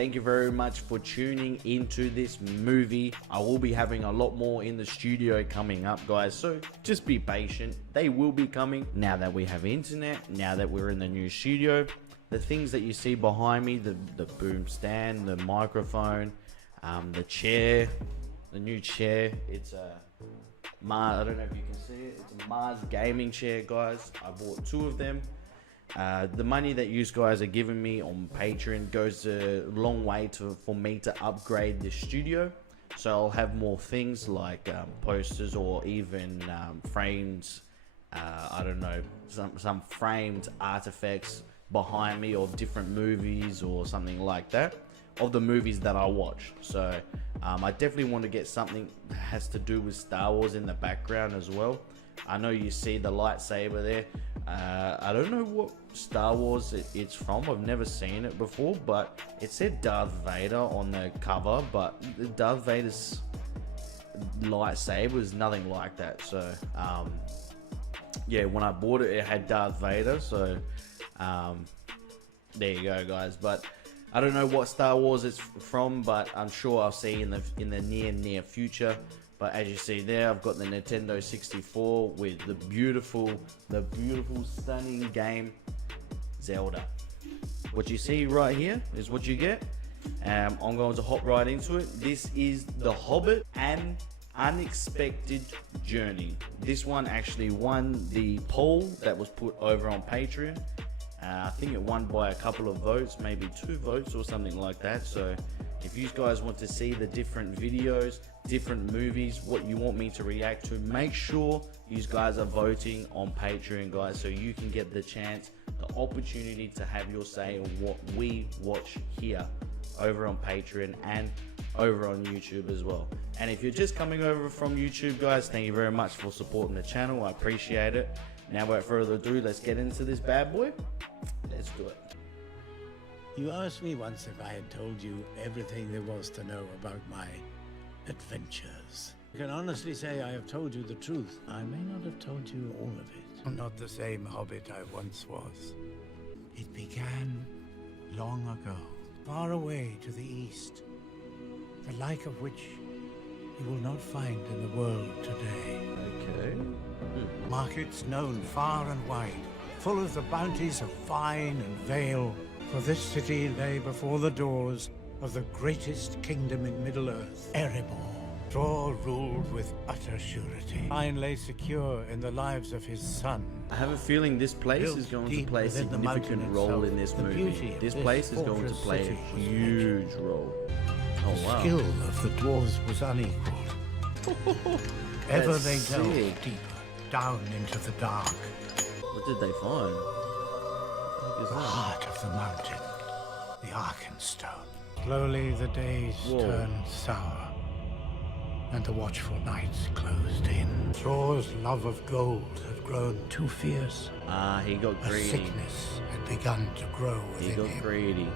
Thank you very much for tuning into this movie. I will be having a lot more in the studio coming up, guys, so just be patient. They will be coming now that we have internet, now that we're in the new studio. The things that you see behind me, the boom stand, the microphone, the chair, the new chair, it's a Mars, I don't know if you can see it, it's a Mars gaming chair, guys. I bought 2 of them. The money that you guys are giving me on Patreon goes a long way for me to upgrade the studio. So I'll have more things like posters or even frames, I don't know, some framed artifacts behind me of different movies or something like that, of the movies that I watch. So I definitely want to get something that has to do with Star Wars in the background as well. I know you see the lightsaber there. I don't know what Star Wars it's from. I've never seen it before, but it said Darth Vader on the cover, but Darth Vader's lightsaber is nothing like that. So yeah, when I bought it, it had Darth Vader. So there you go, guys. But I don't know what Star Wars it's from, but I'm sure I'll see in the near future. But as you see there, I've got the Nintendo 64 with the beautiful, stunning game, Zelda. What you see right here is what you get. I'm going to hop right into it. This is The Hobbit, An Unexpected Journey. This one actually won the poll that was put over on Patreon. I think it won by a couple of votes, maybe 2 votes or something like that. So if you guys want to see the different videos, different movies, what you want me to react to, make sure you guys are voting on Patreon, guys, so you can get the chance, the opportunity to have your say on what we watch here over on Patreon and over on YouTube as well. And if you're just coming over from YouTube, guys, thank you very much for supporting the channel. I appreciate it. Now, without further ado, let's get into this bad boy. Let's do it. You asked me once if I had told you everything there was to know about my adventures. I can honestly say I have told you the truth. I may not have told you all of it. I'm not the same Hobbit I once was. It began long ago, far away to the east, the like of which you will not find in the world today. Okay. Markets known far and wide, full of the bounties of vine and vale, for this city lay before the doors of the greatest kingdom in Middle-earth, Erebor. Thor ruled with utter surety. Vine lay secure in the lives of his son. I have a feeling this place is going to play a significant role in this movie. This place is going to play a huge role. Oh wow. The skill of the dwarves was unequaled. Ever they delved deeper, down into the dark. What did they find? What The heart of the mountain, the Arkenstone. Slowly the days turned sour, and the watchful nights closed in. Thor's love of gold had grown too fierce. He got greedy. A sickness had begun to grow within him. He got greedy.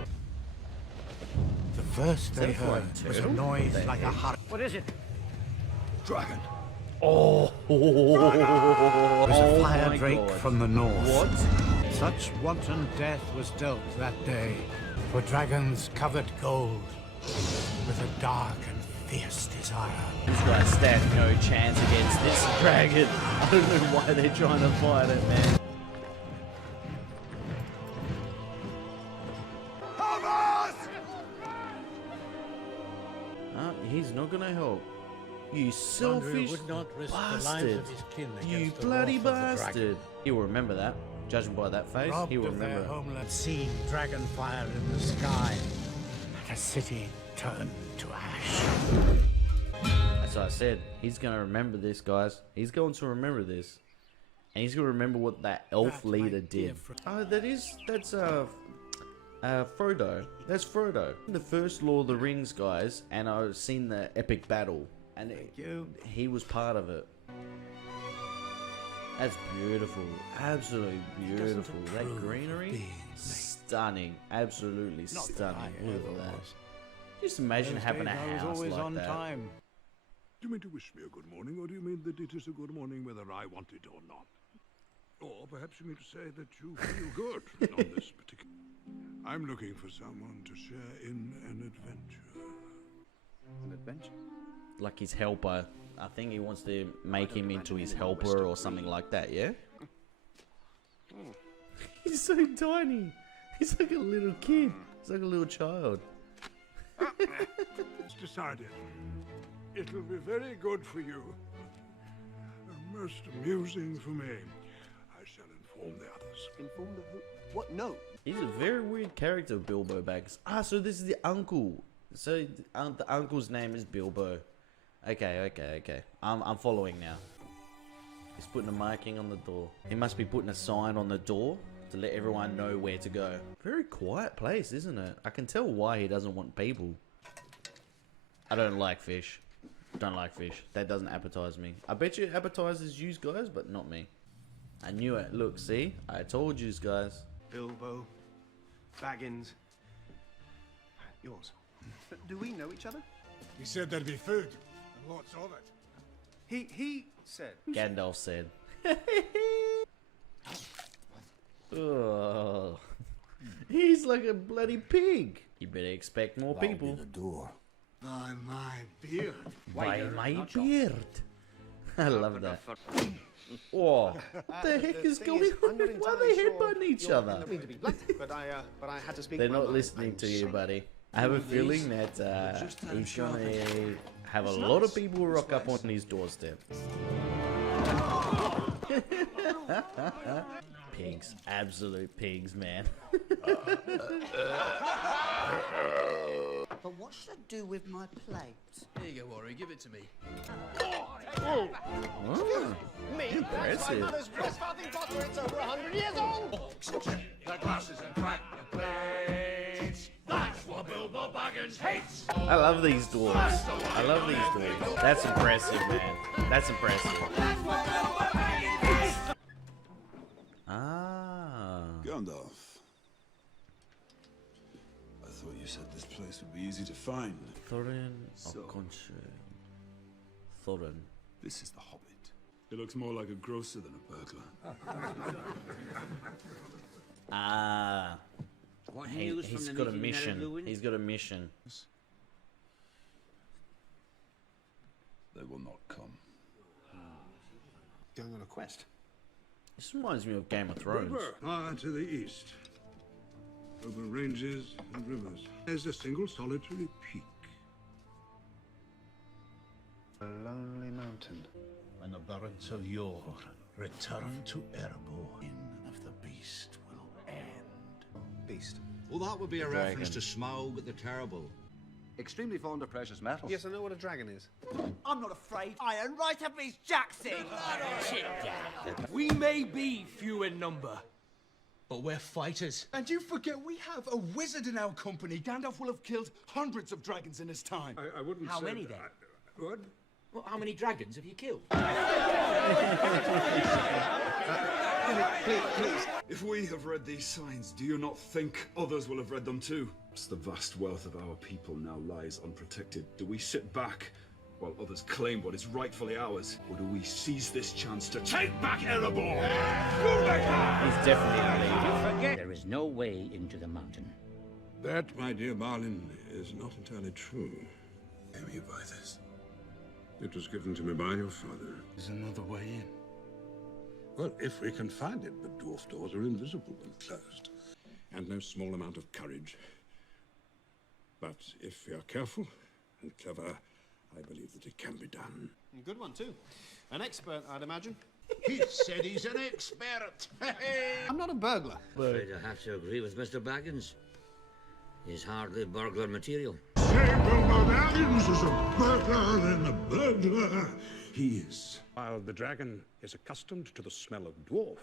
The first they heard was a noise like a hurricane. What is it? Dragon. Oh! It was a fire my drake God. from the north. What? Such wanton death was dealt that day, for dragons covered gold with a dark and fierce desire. These guys stand no chance against this dragon. I don't know why they're trying to fight it, man. He's not gonna help. You selfish bastard. You bloody bastard. He will remember that. Judging by that face, he will remember it. Homeland, seeing dragon fire in the sky, and a city turned to ash. That's what I said. He's gonna remember this, guys. He's going to remember this. And he's gonna remember what that elf leader did. Oh, that's Frodo. That's Frodo. The first Lord of the Rings, guys, and I've seen the epic battle, and he was part of it. That's beautiful. Absolutely beautiful. That greenery, stunning. Absolutely stunning. Look at that. Just imagine having a house like that. Do you mean to wish me a good morning, or do you mean that it is a good morning whether I want it or not? Or perhaps you mean to say that you feel good on this particular... I'm looking for someone to share in an adventure. An adventure? Like his helper. I think he wants to make him into his helper or something like that, yeah? He's so tiny. He's like a little kid. He's like a little child. It's decided. It'll be very good for you. And most amusing for me. I shall inform the others. Inform the who? What? No. He's a very weird character, Bilbo Baggins. Ah, so this is the uncle. So the uncle's name is Bilbo. Okay. I'm following now. He's putting a marking on the door. He must be putting a sign on the door to let everyone know where to go. Very quiet place, isn't it? I can tell why he doesn't want people. I don't like fish. Don't like fish. That doesn't appetize me. I bet you it appetizes you guys, but not me. I knew it. Look, see? I told you guys. Bilbo, Baggins, yours. But do we know each other? He said there'd be food, and lots of it. He said. Gandalf said. Oh, he's like a bloody pig. You better expect more people. The door. By my beard. By my beard. I love that. Oh, what the heck is going on? Why are they headbutting each other? I mean to be blunt, but I had to speak. They're my not mind. listening I'm to you, sorry. buddy. I have a feeling that he's gonna have a lot of people rock up on his doorstep. Pigs, absolute pigs, man. But what should I do with my plate? Here you go, Warren. Give it to me. Oh, Me? impressive. My mother's breastfeeding bottle. It's over 100 years old. The glasses and crack the plates. That's what Bilbo Baggins hates. I love these dwarves. I love these dwarves. That's impressive, man. That's impressive. Ah. Gandalf. I thought you said this place would be easy to find. Thorin So- of Conche. Thorin. This is the Hobbit. It looks more like a grocer than a burglar. Ah. What He, news from he's the got a meeting in mission. Erebluin? He's got a mission. They will not come. Going on a quest. This reminds me of Game of Thrones. Far to the east. Over ranges and rivers. There's a single solitary peak. A lonely mountain. When the burns of yore return to Erebluin, of the beast will end. Beast. Well, that would be a Dragon. reference to Smaug the Terrible. Extremely fond of precious metals. Yes, I know what a dragon is. I'm not afraid. I am right up his Jackson. We may be few in number, But we're fighters. And you forget we have a wizard in our company. Gandalf will have killed hundreds of dragons in his time. I wouldn't How say many that. then? What? Well, how many dragons have you killed? Please. If we have read these signs, do you not think others will have read them too? The vast wealth of our people now lies unprotected. Do we sit back while others claim what is rightfully ours? Or do we seize this chance to take back Erebor? He's definitely leading. There is no way into the mountain. That, my dear Balin, is not entirely true. Am you by this? It was given to me by your father. There's another way in. Well, if we can find it, but dwarf doors are invisible when closed. And no small amount of courage. But if we are careful and clever, I believe that it can be done. Good one, too. An expert, I'd imagine. He said he's an expert. I'm not a burglar. Afraid I have to agree with Mr. Baggins. He's hardly burglar material. Bilbo Baggins is a burglar and a burglar. He is. While the dragon is accustomed to the smell of dwarf,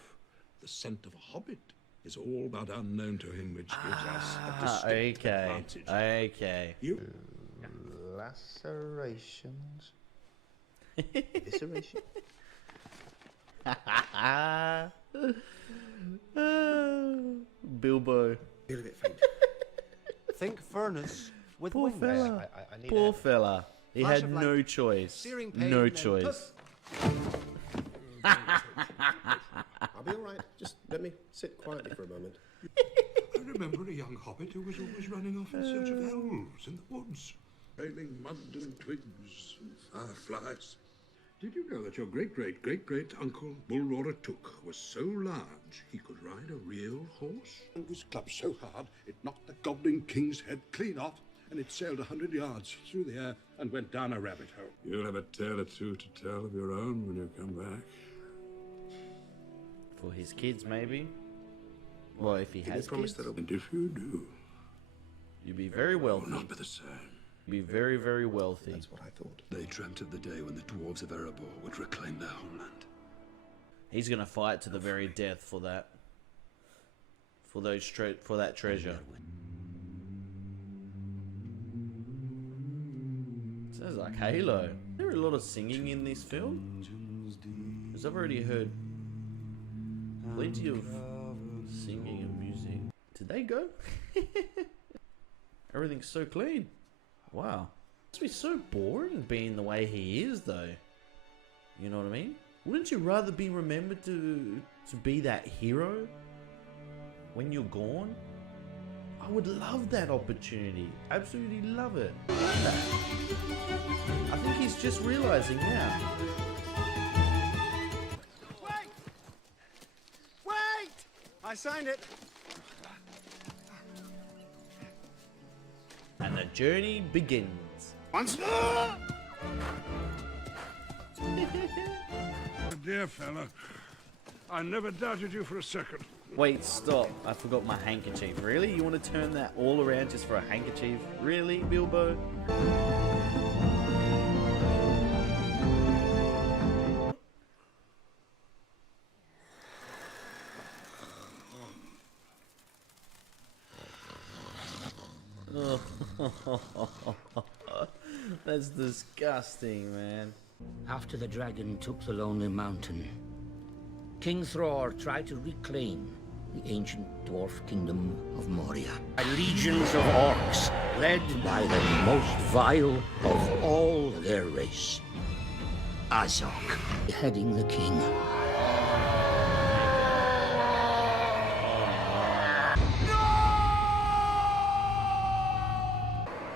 the scent of a hobbit is all but unknown to him, which gives us a distinct advantage. Okay. You? Lacerations. Evisceration. Bilbo. Feel a bit faint. Think furnace with Poor wings. fella. I need Poor a fella. He flash had of no light, choice. searing pain, No and then choice. I'll be all right. Just let me sit quietly for a moment. remember a young hobbit who was always running off in search of elves in the woods, railing mud and twigs and fireflies. Did you know that your great-great-great-great-uncle Bullroarer Took was so large he could ride a real horse? And was clubbed so hard it knocked the Goblin King's head clean off, and it sailed 100 yards through the air and went down a rabbit hole. You'll have a tale or two to tell of your own when you come back. For his kids, maybe? Well, if he has kids, And if you do, you'd be very it will wealthy. not be the same. Be very, very wealthy. That's what I thought. They dreamt of the day when the dwarves of Erebor would reclaim their homeland. He's gonna fight to the very death for that. For those for that treasure. Sounds like Halo. Is there a lot of singing in this film? Because I've already heard plenty of singing and music. Did they go? Everything's so clean. Wow. It must be so boring being the way he is, though. You know what I mean? Wouldn't you rather be remembered to be that hero when you're gone? I would love that opportunity. Absolutely love it. Love that. I think he's just realizing now. Wait! Wait! I signed it. And the journey begins. Once more! Dear fella, I never doubted you for a second. Wait, stop. I forgot my handkerchief. Really? You want to turn that all around just for a handkerchief? Really, Bilbo? That's disgusting, man. After the dragon took the Lonely Mountain, King Thror tried to reclaim the ancient dwarf kingdom of Moria. By legions of orcs, led by the most vile of all their race, Azog, heading the king.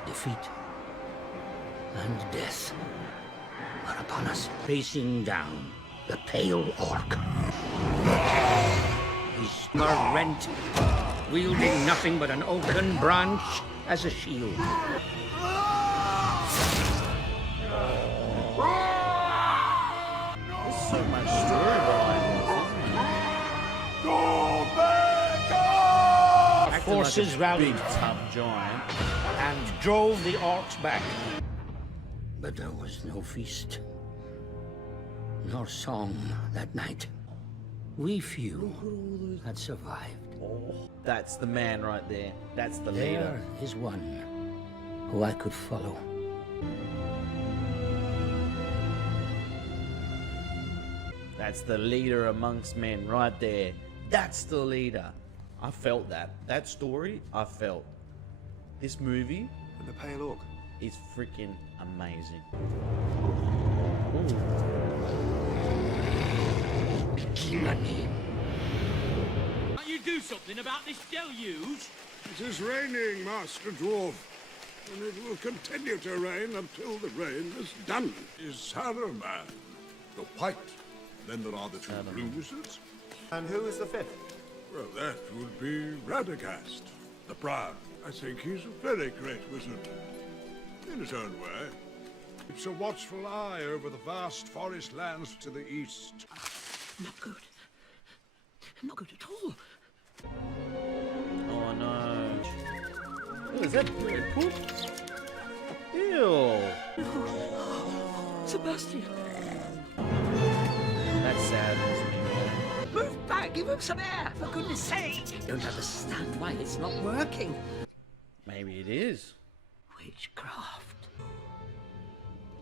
Defeat and death were upon us, facing down the pale orc. His armor rent, wielding nothing but an oaken branch as a shield. There's so much story behind this, isn't there? Forces Big rallied tough giant. and drove the orcs back. But there was no feast, nor song that night. We few had survived. Oh, that's the man right there. That's the leader. There is one who I could follow. That's the leader amongst men right there. That's the leader. I felt that. That story, I felt. This movie And the pale orc. is freaking amazing. Can't you do something about this deluge? It is raining, Master Dwarf, and it will continue to rain until the rain is done. Is Saruman the white? Then there are the two blue wizards. And who is the fifth? Well, that would be Radagast, the brown. I think he's a very great wizard, in his own way. Keeps a watchful eye over the vast forest lands to the east. Not good. Not good at all. Oh no. Oh, is that bird poop? Ew. Sebastian, That saddens me, man. move back. Give him some air, for goodness sake. Don't understand why it's not working. Maybe it is. Witchcraft.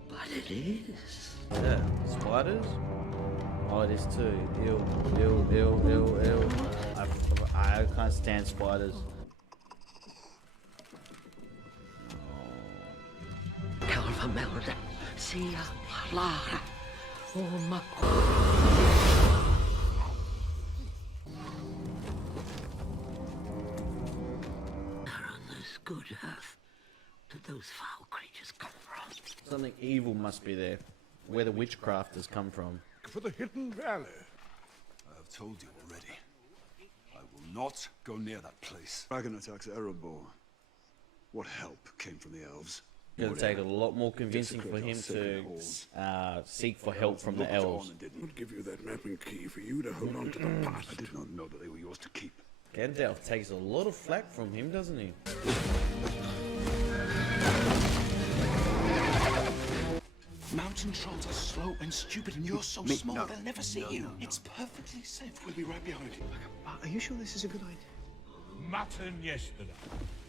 But it is. Yeah. Spiders? Oh, it is too. Ew. Ew, ew, ew, ew. I can't stand spiders. Calva Melda, Sia, Lara, Oma. those foul creatures come from? Something evil must be there. Where the witchcraft has come from. For the Hidden Valley. I have told you already. I will not go near that place. Dragon attacks Erebor. What help came from the elves? It's going to take a lot more convincing for him to seek for help from the elves. Would give you that map and key for you to hold on to the past. I did not know that they were yours to keep. Gandalf takes a lot of flack from him, doesn't he? Mountain trolls are slow and stupid, and you're so small they'll never see you. It's perfectly safe. We'll be right behind you. Are you sure this is a good idea? Mutton yesterday,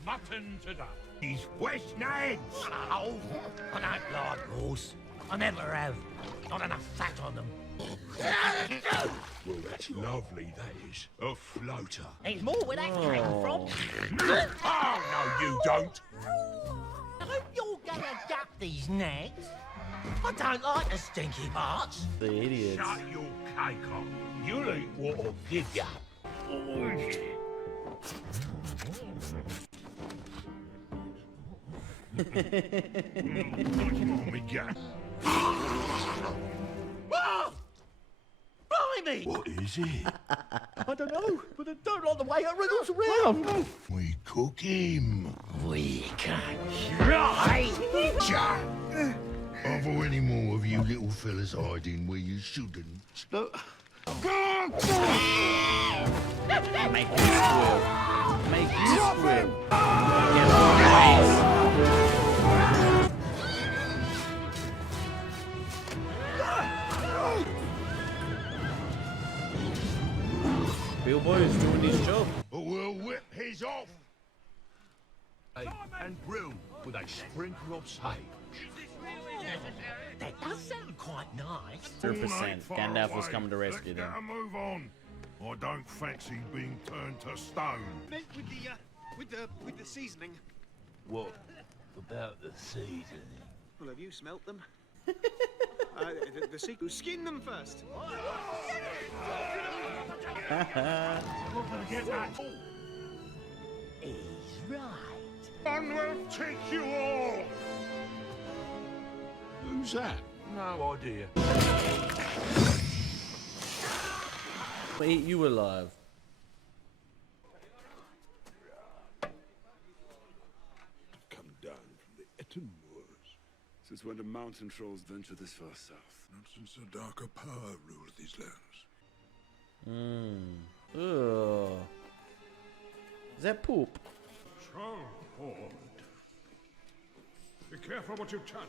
mutton today. These West Nags! Ow! I don't like horse. I never have. Not enough fat on them. Well, that's lovely, that is. A floater. There's more where that came from. Oh, no, you don't. I hope you're gonna duck these nags. I don't like the stinky parts. The idiots. Shut your cake up. You'll eat what I'll give ya. Blimey! What is it? I don't know, but I don't like the way it wriggles around. We cook him. We can try. Are there any more of you little fellas hiding where you shouldn't? Make him squirm. Make him squirm. Get on the face. Bilbo is doing his job. We'll whip his off. And brew with a sprinkle of sage. That does sound quite nice. 100%. Gandalf was coming to rescue them. Let's get a move on. I don't fancy being turned to stone. With the seasoning. What about the seasoning? Well, have you smelt them? the sequel. Skin them first. He's right. One will take you all. Who's that? No idea. But eat you alive. Come down from the Eton Moors. Since when do mountain trolls venture this far south? Not since a darker power ruled these lands. Ugh. Is that poop? Troll horde. Be careful what you touch.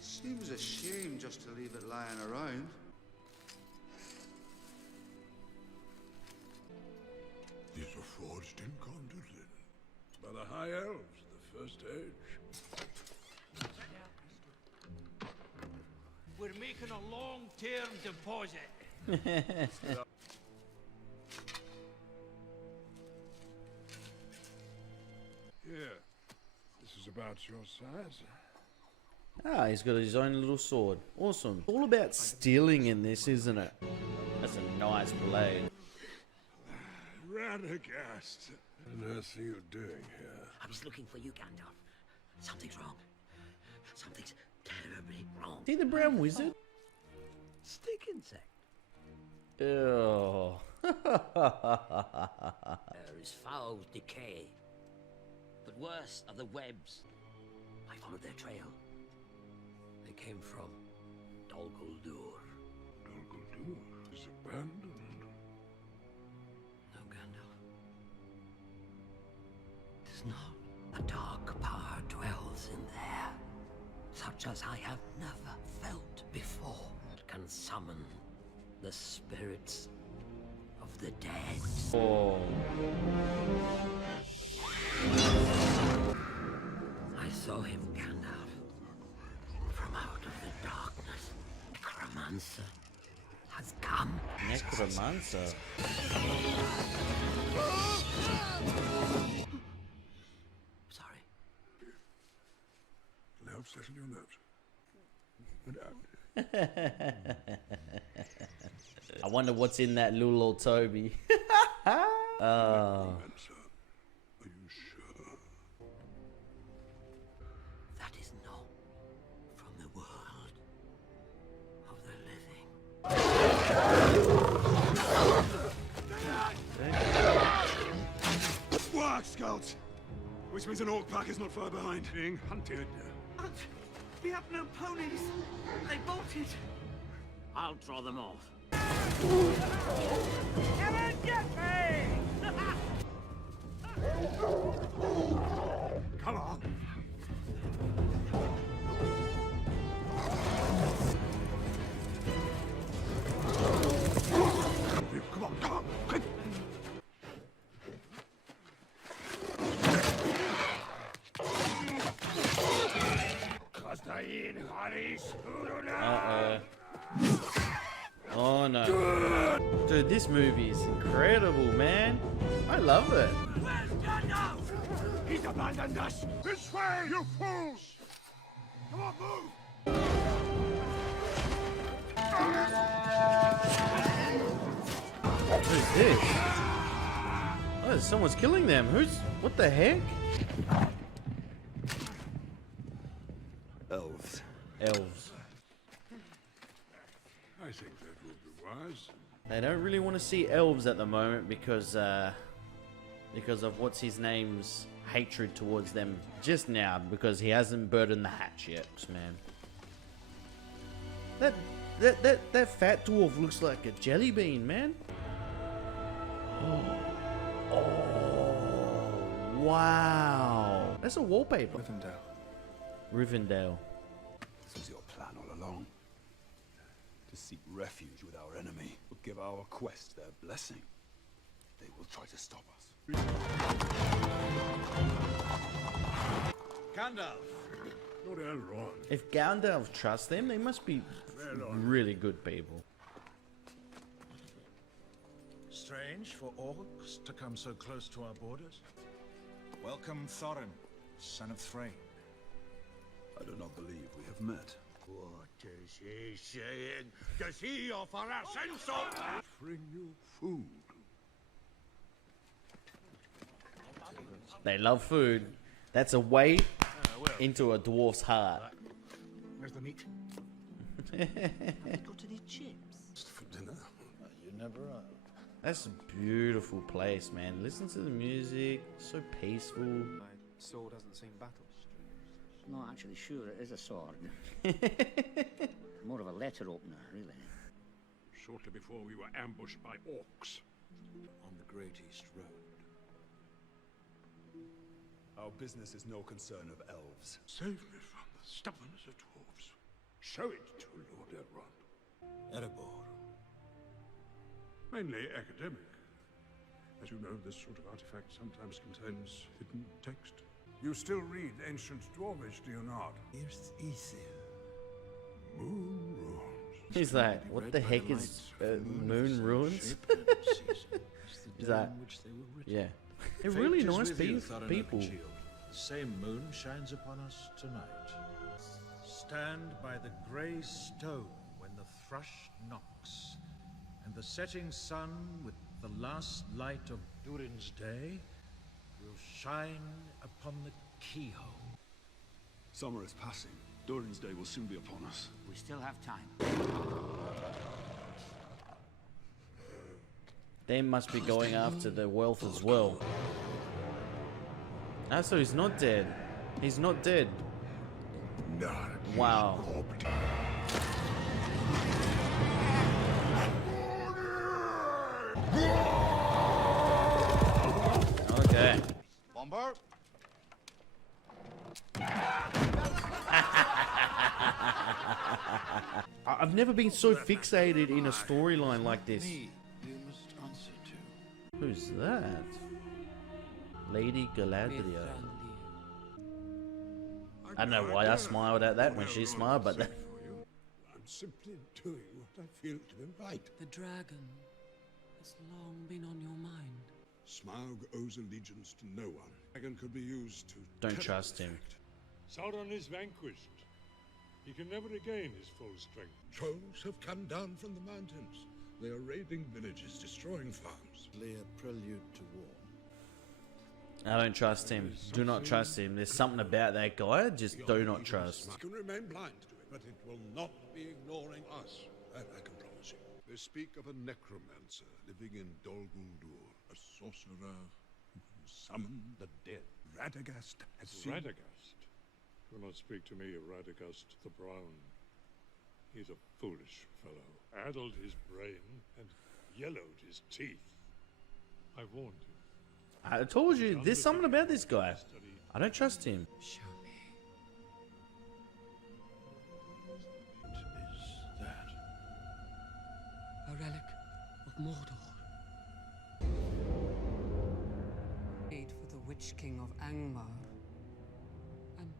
Seems a shame just to leave it lying around. These were forged in Gondolin by the High Elves of the First Age. We're making a long-term deposit. Here. This is about your size. Ah, he's got his own little sword. Awesome. All about stealing in this, isn't it? That's a nice blade. Radagast. What on earth are you doing here? I was looking for you, Gandalf. Something's wrong. Something's terribly wrong. See the brown wizard? Stick insect. Ew. There is foul decay. But worse are the webs. I followed their trail. They came from Dol Guldur. Dol Guldur is abandoned. No, Gandalf. It is not. A dark power dwells in there, such as I have never felt before. It can summon the spirits of the dead. Oh. I saw him, Gandalf, from out of the darkness. Necromancer has come. Necromancer. Sorry. Now settle your nerves. Get out. I wonder what's in that little old Toby. Are you sure? That is not from the world of the living. Work, scouts! Which means an orc pack is not far behind. Being hunted. But we have no ponies. They bolted. I'll draw them off. Come and get me! Come on. Come on, come on, quick! Oh no. Dude, this movie is incredible, man. I love it. Where's Gandalf? He's abandoned us! This way, you fools! Come on, move! Who's this? Oh, someone's killing them. What the heck? Elves. Elves. I think that would be wise. They don't really want to see elves at the moment because of what's his name's hatred towards them just now, because he hasn't burdened the hatch yet, man. That fat dwarf looks like a jelly bean, man. Oh, wow. That's a wallpaper. Rivendell. This was your plan all along. To seek refuge with our enemy would give our quest their blessing. They will try to stop us. Gandalf. Not Elrond. If Gandalf trusts them, they must be really good people. Strange for orcs to come so close to our borders. Welcome, Thorin, son of Thrain. I do not believe we have met. What is he saying? Does he offer us insult? Bring you food. They love food. That's a way into a dwarf's heart. Where's the meat? Got any chips? For dinner. You never are. That's a beautiful place, man. Listen to the music. So peaceful. My sword hasn't seen battle. Not actually sure it is a sword. More of a letter opener, really. Shortly before we were ambushed by orcs. On the Great East Road. Our business is no concern of elves. Save me from the stubbornness of dwarves. Show it to Lord Elrond. Erebor. Mainly academic. As you know, this sort of artifact sometimes contains hidden text. You still read ancient Dwarvish, do you not? Here's Ether. Moon runes. He's like, what the heck is moon ruins? He's like, yeah. They're really nice people. The same moon shines upon us tonight. Stand by the grey stone when the thrush knocks, and the setting sun with the last light of Durin's day will shine upon the keyhole. Summer is passing. Durin's day will soon be upon us. We still have time. They must be going after the wealth as well. Ah, so he's not dead. He's not dead. Wow. Okay. Bomber. I've never been so fixated in a storyline like this. You must answer to. Who's that? Lady Galadriel. I don't know why I smiled at that when she smiled, but that... I'm simply doing what I feel to be right. The dragon has long been on your mind. Smaug owes allegiance to no one. Dragon could be used to... Don't trust him. Sauron is vanquished. He can never regain his full strength. Trolls have come down from the mountains. They are raiding villages, destroying farms. Lay a prelude to war. I don't trust him. Do not trust him. There's something about that guy I just do not trust. We can remain blind to it, but it will not be ignoring us. That I can promise you. They speak of a necromancer living in Dol Guldur, a sorcerer who can summon the dead. Radagast has seen... Radagast? Do not speak to me of Radagast the Brown. He's a foolish fellow. Addled his brain and yellowed his teeth. I warned you. I told you, there's something about this guy. I don't trust him. Show me. What is that? A relic of Mordor. Made for the Witch King of Angmar. And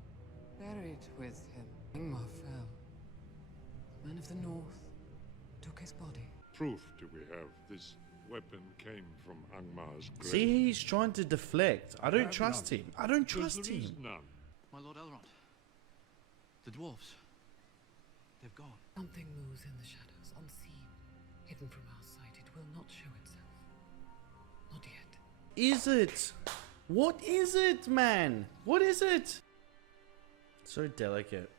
buried with him. Angmar fell. The men of the north took his body. Proof do we have this weapon came from Angmar's grave? See, he's trying to deflect. I don't trust him. I don't trust There is him. none. My Lord Elrond. The dwarves. They've gone. Something moves in the shadows, unseen, hidden from our sight. It will not show itself. Not yet. Is it? What is it, man? What is it? So delicate.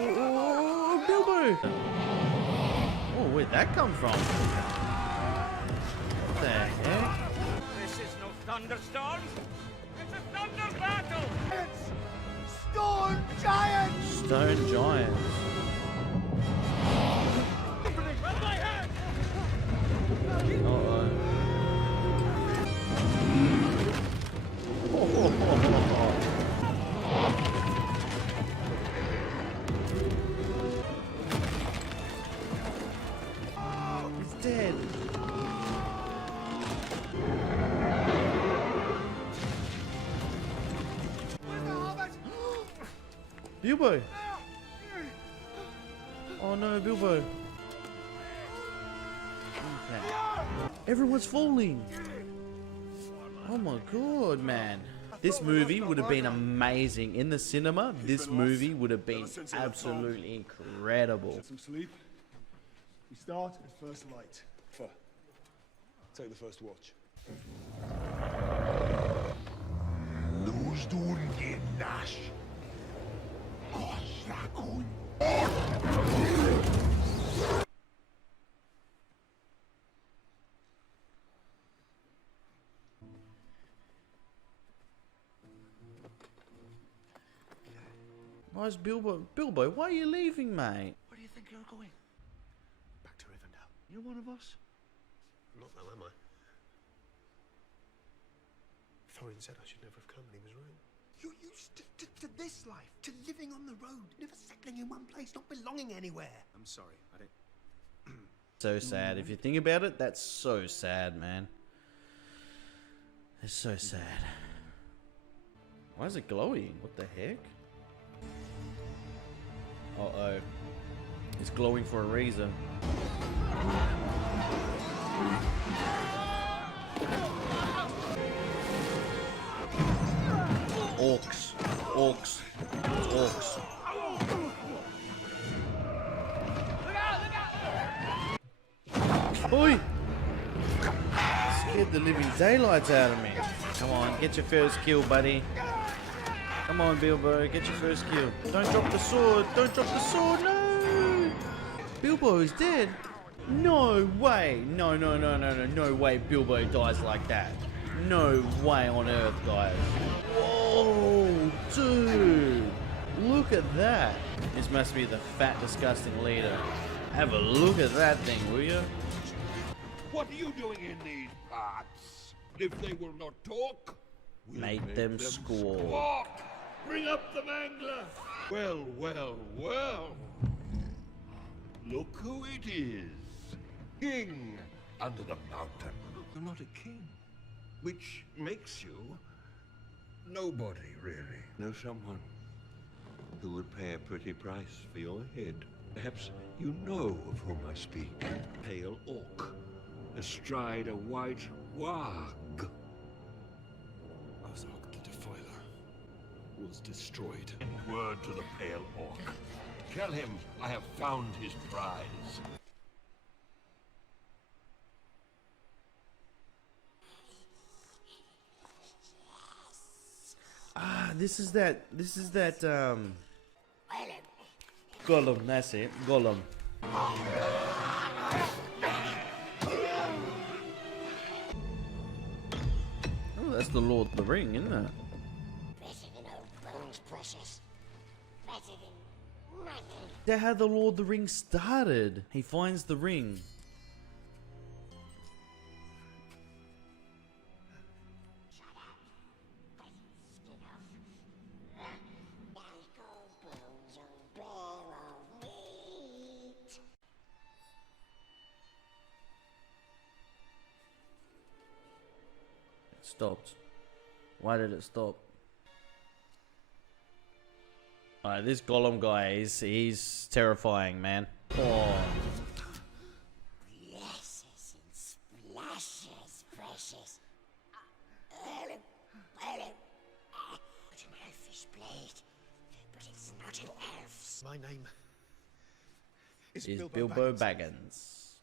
Oh, Bilbo! Oh, where'd that come from? What the heck? This is no thunderstorm. It's a thunder battle. It's Stone Giants! Stone giants. Run my hand! Uh-oh. He's dead. Where's the Hobbit? Bilbo. Oh no, Bilbo. Okay. Everyone's falling. Oh my god, man. This movie would have been amazing in the cinema. This movie would have been absolutely incredible. Get some sleep. We start at first light. Take the first watch. Lose Dungi Nash. Why's Bilbo? Bilbo, why are you leaving, mate? Where do you think you're going? Back to Rivendell. You're one of us. Not now, am I? Thorin said I should never have come, and he was right. You're used to this life, to living on the road, never settling in one place, not belonging anywhere. I'm sorry, I didn't. So sad. If you think about it, that's so sad, man. It's so sad. Why is it glowing? What the heck? Uh-oh. It's glowing for a reason. Orcs. Orcs. Orcs. Oi! Scared the living daylights out of me. Come on, get your first kill, buddy. Come on, Bilbo, get your first kill. Don't drop the sword. Don't drop the sword. No! Bilbo is dead. No way. No, no, no, no, no. No way Bilbo dies like that. No way on earth, guys. Whoa, dude. Look at that. This must be the fat, disgusting leader. Have a look at that thing, will you? What are you doing in these parts? If they will not talk, we'll Make them squawk. squawk. Bring up the mangler. Well, well, well. Look who it is. King under the mountain. You're not a king, which makes you nobody, really. Know someone who would pay a pretty price for your head. Perhaps you know of whom I speak. Pale orc, astride a white warg. Azog the Defiler was destroyed. Word to the pale orc. Tell him I have found his prize. this is that. Gollum. That's it. Gollum. Oh, that's the Lord of the Ring, isn't it? Is that how the Lord of the Ring started? He finds the ring. It stopped. Why did it stop? Alright, this Gollum guy, he's terrifying, man. Oh. Flashes and splashes, precious. It's an elfish blade, but it's not an elf's. My name is Bilbo Baggins.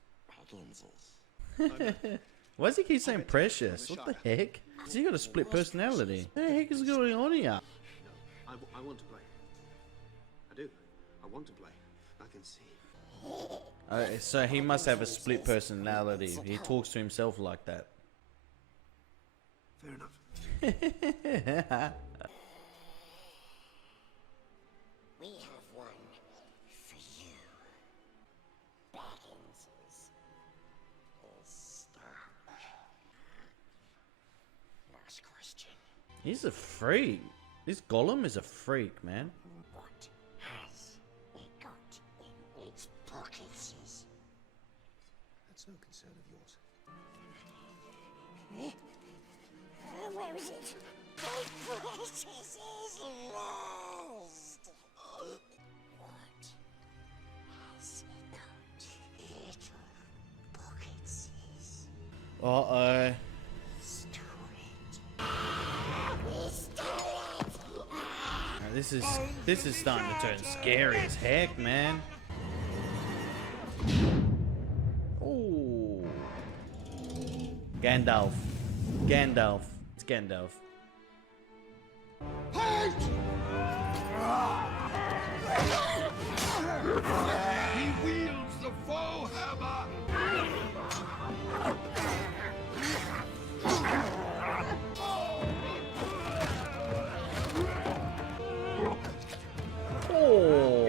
Why does he keep saying precious? What the heck? Has he got a split personality? What the heck is going on here? I want to play. I do. I want to play. I can see. So he must have a split personality. He talks to himself like that. Fair enough. We have one for you. Baggins is stopped. Last question. He's a freak. This Gollum is a freak, man. What has it got in its pockets? That's no concern of yours. Where is it? My precious is lost. What has it got in its pockets? Uh-oh. This is starting to turn scary as heck, man. Ooh. Gandalf. It's Gandalf. He wields the foe hammer! Oh,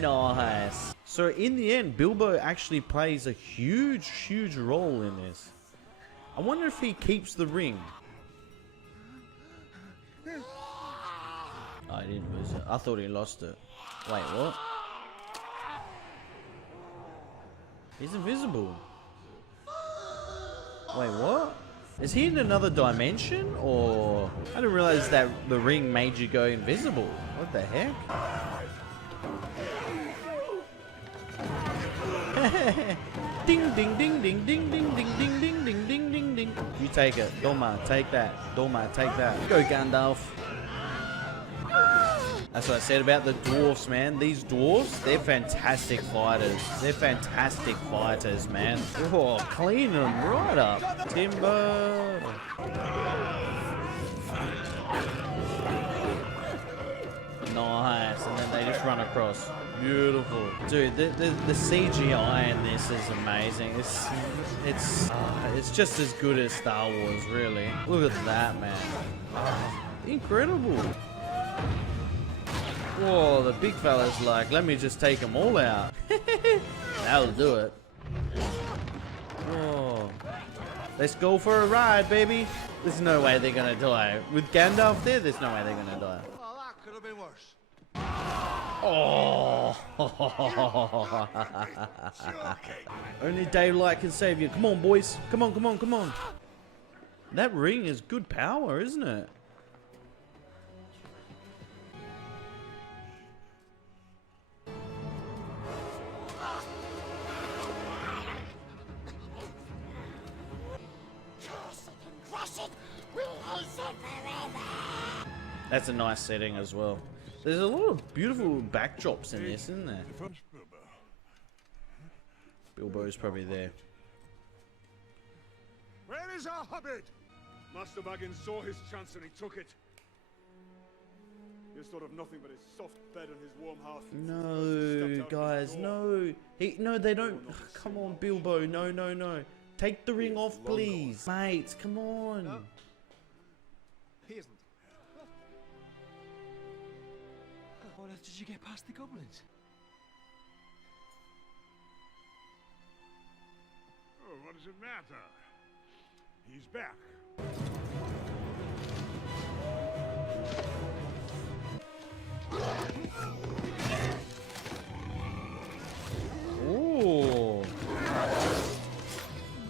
nice. So in the end, Bilbo actually plays a huge role in this. I wonder if he keeps the ring. Oh, he didn't lose it. I thought he lost it. Wait, what? He's invisible. Wait, what? Is he in another dimension, or... I didn't realize that the ring made you go invisible. What the heck? Ding ding ding ding ding ding ding ding ding ding ding ding ding. You take it. Doma, take that. Doma, take that. Go Gandalf. That's what I said about the dwarfs, man. These dwarfs, they're fantastic fighters. They're fantastic fighters, man. Oh, clean them right up. Timber. Nice. And then they just run across. Beautiful. Dude, the CGI in this is amazing. It's just as good as Star Wars, really. Look at that, man. Incredible. Whoa, the big fella's like, let me just take them all out. That'll do it. Whoa. Let's go for a ride, baby. There's no way they're gonna die. With Gandalf there, there's no way they're gonna die. Oh, that could have been worse. Oh. Only daylight can save you. Come on, boys. Come on, come on, come on. That ring is good power, isn't it? That's a nice setting as well. There's a lot of beautiful backdrops in this, isn't there? Bilbo's probably there. Where is our Hobbit? Master Baggins saw his chance and he took it. He's thought of nothing but his soft bed and his warm hearth. No, guys, no. No, they don't. Come on, Bilbo. No, no, no. Take the ring off, please. Mate, come on. No. He isn't. How on earth did you get past the goblins? Oh, what does it matter? He's back. Ooh.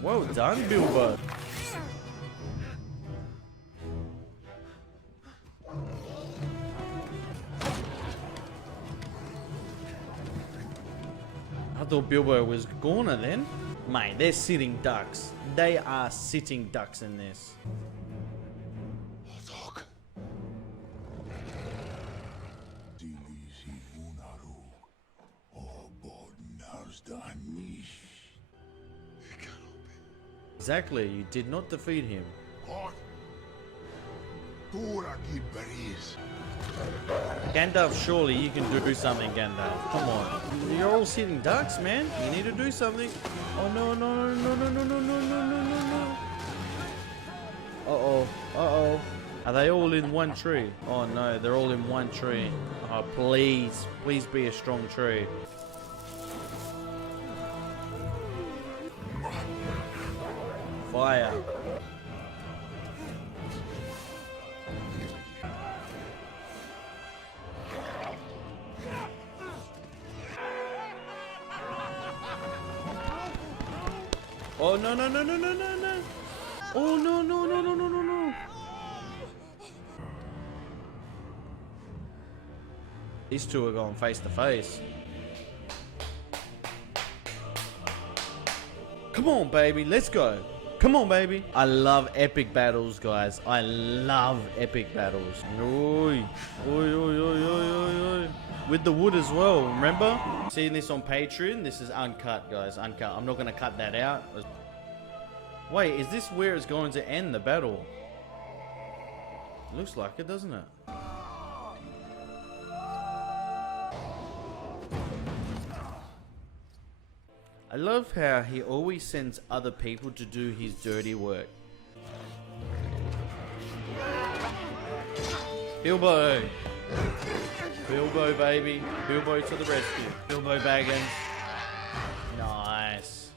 Well done, Bilbo. I thought Bilbo was gonna then. Mate, they're sitting ducks. They are sitting ducks in this. Exactly, you did not defeat him. Gandalf, surely you can do something, Gandalf. Come on. You're all sitting ducks, man. You need to do something. Oh no, no, no, no, no, no, no, no, no, no, no. Uh-oh. Uh-oh. Are they all in one tree? Oh no, they're all in one tree. Oh, please. Please be a strong tree. Fire. Oh no no no no no no no! Oh no no no no no no no! These two are going face to face. Come on, baby, let's go. Come on, baby. I love epic battles, guys. I love epic battles. Oi. Oi, oi, oi, oi, oi, oi. With the wood as well, remember? Seeing this on Patreon, this is uncut, guys. Uncut. I'm not going to cut that out. Wait, is this where it's going to end, the battle? Looks like it, doesn't it? I love how he always sends other people to do his dirty work. Bilbo! Bilbo, baby. Bilbo to the rescue. Bilbo Baggins. Nice.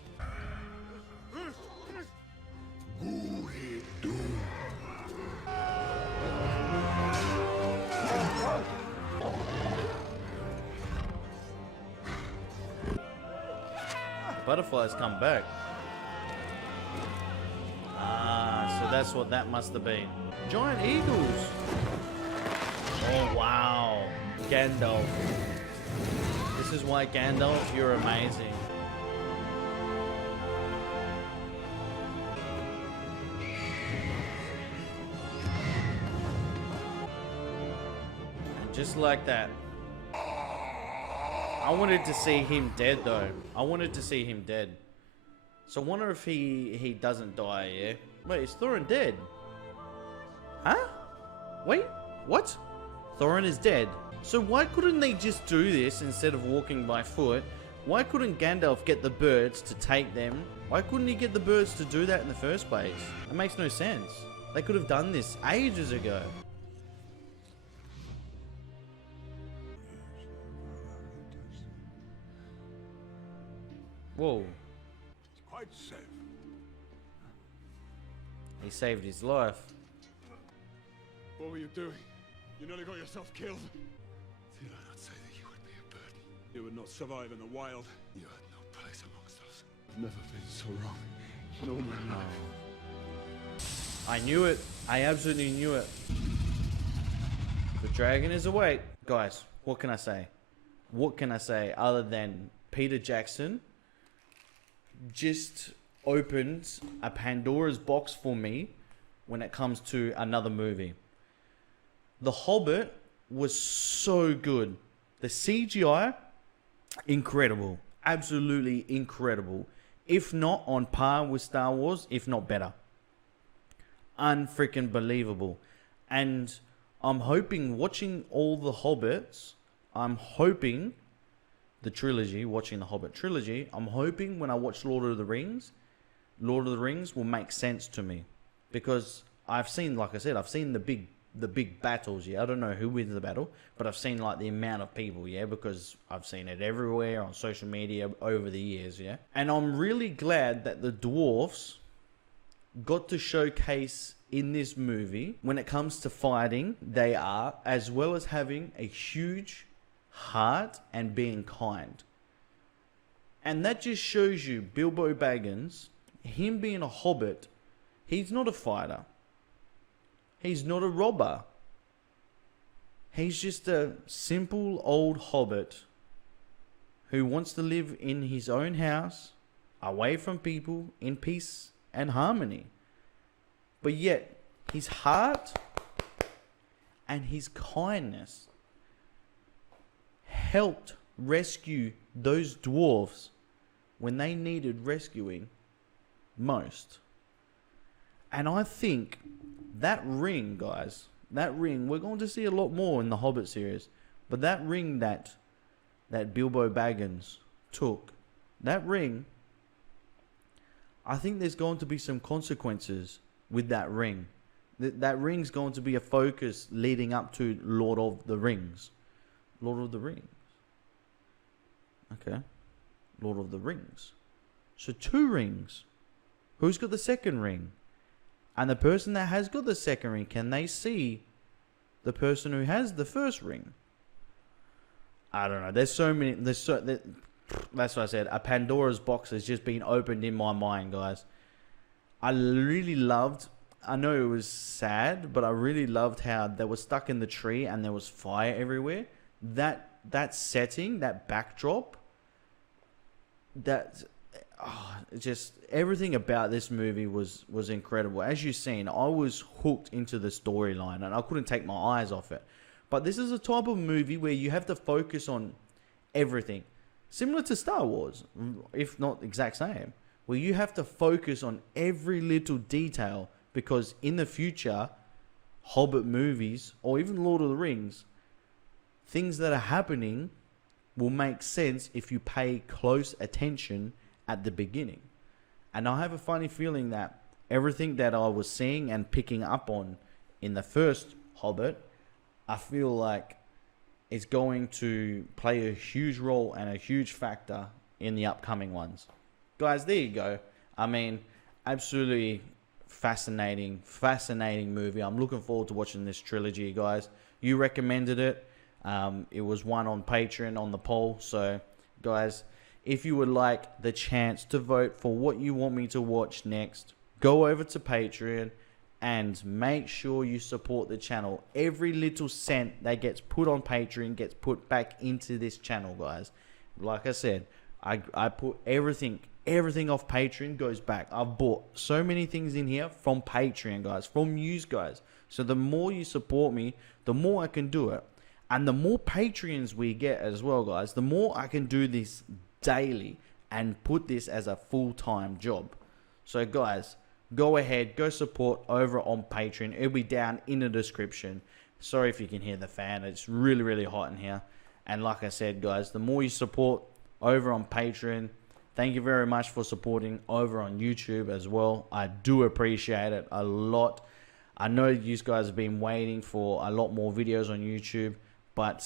Butterflies come back. Ah, so that's what that must have been. Giant eagles. Oh, wow. Gandalf. This is why, Gandalf, you're amazing. And just like that. I wanted to see him dead, though. I wanted to see him dead. So I wonder if he doesn't die, yeah? Wait, is Thorin dead? Huh? Wait, what? Thorin is dead. So why couldn't they just do this instead of walking by foot? Why couldn't Gandalf get the birds to take them? Why couldn't he get the birds to do that in the first place? It makes no sense. They could have done this ages ago. Whoa. It's quite safe. He saved his life. What were you doing? You nearly got yourself killed. Did I not say that you would be a burden? You would not survive in the wild. You had no place amongst us. I've never been so wrong. No man. I knew it. I absolutely knew it. The dragon is awake. Guys, what can I say? What can I say other than Peter Jackson just opens a Pandora's box for me when it comes to another movie. The Hobbit was so good. The CGI, incredible. Absolutely incredible. If not on par with Star Wars, if not better. Unfreaking believable. And I'm hoping watching all the Hobbits, I'm hoping the trilogy, watching the Hobbit trilogy, I'm hoping when I watch Lord of the Rings will make sense to me. Because I've seen, like I said, I've seen the big battles, yeah. I don't know who wins the battle, but I've seen like the amount of people, yeah, because I've seen it everywhere on social media over the years, yeah. And I'm really glad that the dwarfs got to showcase in this movie when it comes to fighting, they are, as well as having a huge heart and being kind. And that just shows you Bilbo Baggins, him being a hobbit, he's not a fighter. He's not a robber. He's just a simple old hobbit who wants to live in his own house, away from people, in peace and harmony. But yet, his heart and his kindness helped rescue those dwarves when they needed rescuing most. And I think that ring, guys, that ring, we're going to see a lot more in the Hobbit series, but that ring that Bilbo Baggins took, that ring, I think there's going to be some consequences with that ring. That ring's going to be a focus leading up to Lord of the Rings. Lord of the Rings. Okay. Lord of the Rings. So 2 rings. Who's got the second ring? And the person that has got the second ring, can they see the person who has the first ring? I don't know. There's so many. That's what I said. A Pandora's box has just been opened in my mind, guys. I really loved. I know it was sad, but I really loved how they were stuck in the tree and there was fire everywhere. That setting, that backdrop, just everything about this movie was incredible. As you've seen, I was hooked into the storyline and I couldn't take my eyes off it. But this is a type of movie where you have to focus on everything. Similar to Star Wars, if not exact same. Where you have to focus on every little detail, because in the future, Hobbit movies, or even Lord of the Rings, things that are happening will make sense if you pay close attention at the beginning. And I have a funny feeling that everything that I was seeing and picking up on in the first Hobbit, I feel like it's going to play a huge role and a huge factor in the upcoming ones. Guys, there you go. I mean, absolutely fascinating movie. I'm looking forward to watching this trilogy, guys. You recommended it. It was one on Patreon on the poll. So, guys, if you would like the chance to vote for what you want me to watch next, go over to Patreon and make sure you support the channel. Every little cent that gets put on Patreon gets put back into this channel, guys. Like I said, I put everything off Patreon goes back. I've bought so many things in here from Patreon, guys, from you guys. So the more you support me, the more I can do it. And the more Patreons we get as well, guys, the more I can do this daily and put this as a full-time job. So, guys, go ahead, go support over on Patreon. It'll be down in the description. Sorry if you can hear the fan. It's really, really hot in here. And like I said, guys, the more you support over on Patreon, thank you very much for supporting over on YouTube as well. I do appreciate it a lot. I know you guys have been waiting for a lot more videos on YouTube, but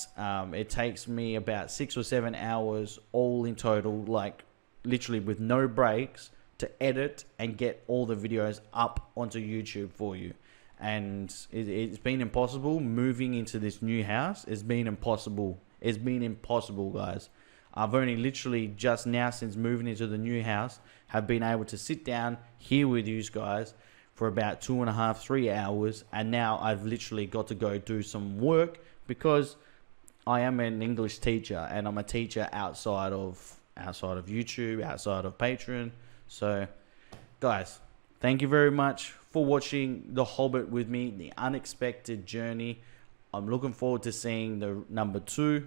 it takes me about 6 or 7 hours all in total, like literally with no breaks, to edit and get all the videos up onto YouTube for you. And it's been impossible moving into this new house. It's been impossible. It's been impossible, guys. I've only literally just now, since moving into the new house, have been able to sit down here with you guys for about 2.5, 3 hours. And now I've literally got to go do some work because I am an English teacher and I'm a teacher outside of YouTube, outside of Patreon. So, guys, thank you very much for watching The Hobbit with me, The Unexpected Journey. I'm looking forward to seeing the number 2.